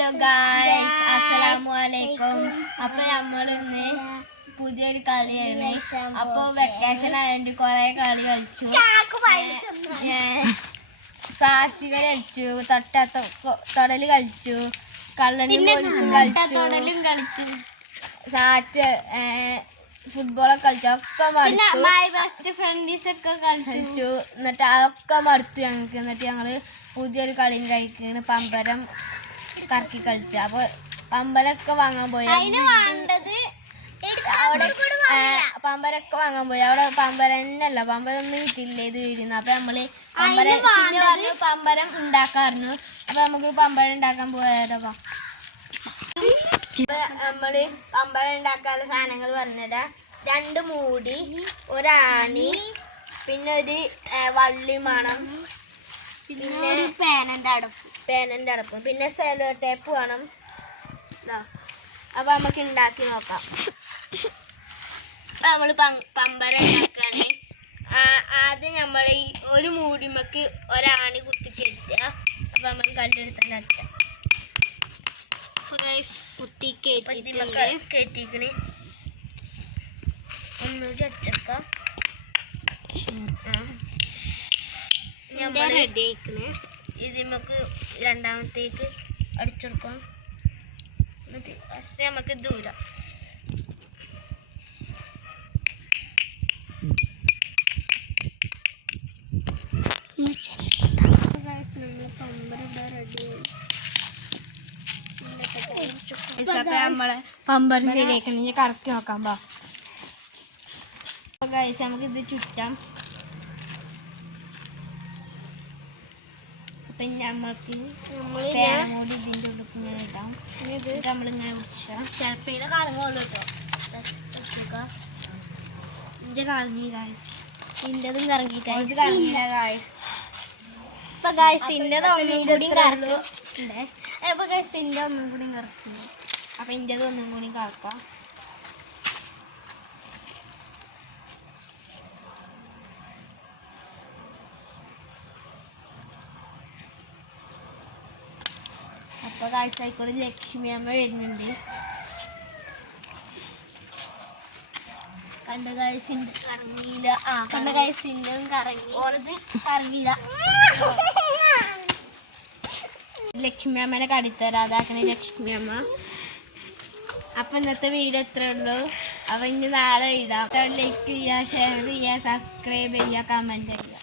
Hello guys, അസ്സലാമു അലൈക്കും. അപ്പോൾ നമ്മൾ ഇന്ന് പുതിയൊരു കളിയാണ്. അപ്പോൾ വെക്കേഷൻ ആയതുകൊണ്ട് കുറേ കളി കളിച്ചു. സാറ്റ് കളിച്ചു, തൊടൽ കളിച്ചു, കള്ളനും പോലീസും കളിച്ചു, സാറ്റ് ഫുട്ബോളൊക്കെ കളിച്ചു. ഒക്കെ കളിച്ചു. എന്നിട്ട് അതൊക്കെ മടുത്തു ഞങ്ങൾക്ക്. എന്നിട്ട് ഞങ്ങൾ പുതിയൊരു കളി കഴിക്കുകയാണ്. പമ്പരം കറക്കി കളിച്ചു. അപ്പോൾ പമ്പരൊക്കെ വാങ്ങാൻ പോയി. പമ്പരൊക്കെ വാങ്ങാൻ പോയി. അവിടെ പമ്പരന്നല്ല, പമ്പരൊന്നും കിട്ടിയില്ല ഇത് വീടിന്ന്. അപ്പൊ നമ്മള് പമ്പരം ഉണ്ടാക്കാറുണ്ട്. അപ്പൊ നമുക്ക് പമ്പരം ഉണ്ടാക്കാൻ പോയാലോ. നമ്മള് പമ്പരം ഉണ്ടാക്കാനുള്ള സാധനങ്ങൾ പറഞ്ഞുതരാം. 2 മൂടി, ഒരാണി, പിന്നെ ഒരു വള്ളി വേണം, പിന്നെ പേനന്റെ അടപ്പ്, പിന്നെ സെലോ ടേപ്പ് വേണം. അപ്പൊ നമുക്ക് ഉണ്ടാക്കി നോക്കാം. നമ്മൾ പമ്പരം ഉണ്ടാക്കാന് ആദ്യം നമ്മൾ ഒരു മൂടിമക്ക് ഒരാണി കുത്തി കയറ്റുക. അപ്പൊ നമ്മൾ കല്ലെടുത്താൽ അടക്കാം. കുത്തി കയറ്റിക്കണ്. ഒന്നുകൂടി അടച്ചേക്കാം. റെഡി ആയിക്കണേ. ഇതിമക്ക് രണ്ടാമത്തേക്ക് അടിച്ചെടുക്കാം. എന്നിട്ട് ഫസ്റ്റ് നമുക്ക് ദൂരം നമ്മളെ പമ്പരം ശരിയാക്കണ കറക്റ്റ് നോക്കാം. നമുക്ക് ഇത് ചുറ്റാം. പിന്നെ നമ്മൾക്ക് പേന കൂടി ഇതിൻ്റെ ഉള്ളിൽ ഇങ്ങനെ ഇടാം. ഇത് നമ്മളിങ്ങനെ വെച്ചാൽ ചിലപ്പോൾ കറങ്ങുള്ളൂ കേട്ടോ. ഇതിൻ്റെ കറങ്ങി ഗായ്സ്, ഇതിൻ്റെതും കറങ്ങി കറങ്ങിയില്ല ഗായ്സ്. ഇപ്പൊ ഗായ്സ് ഇൻ്റെത് ഒന്നും കൂടി കറങ്ങും. ഇപ്പൊ ഗായ്സ് ഇൻ്റെ ഒന്നും കൂടി കറക്കും. അപ്പൊ ഇൻ്റെത് ഒന്നും കൂടി കറക്കാം. അപ്പൊ ഗായ്സ് ആയിക്കോട്ടെ, ലക്ഷ്മി അമ്മ വരുന്നുണ്ട്. കണ്ട ഗായ്സിൻ്റെ കറങ്ങിയില്ല. കണ്ട ഗായ്സിൻ്റെ കറങ്ങി, ഓരത് കറങ്ങിയില്ല. ലക്ഷ്മി അമ്മേനെ കടിത്തരാതാക്കണേ ലക്ഷ്മി അമ്മ. അപ്പൊ ഇന്നത്തെ വീഡിയോ എത്ര ഉള്ളൂ. അപ്പൊ ഇനി നാളെ ഇടാം. ലൈക്ക് ചെയ്യുക, ഷെയർ ചെയ്യുക, സബ്സ്ക്രൈബ് ചെയ്യുക, കമന്റ് ചെയ്യുക.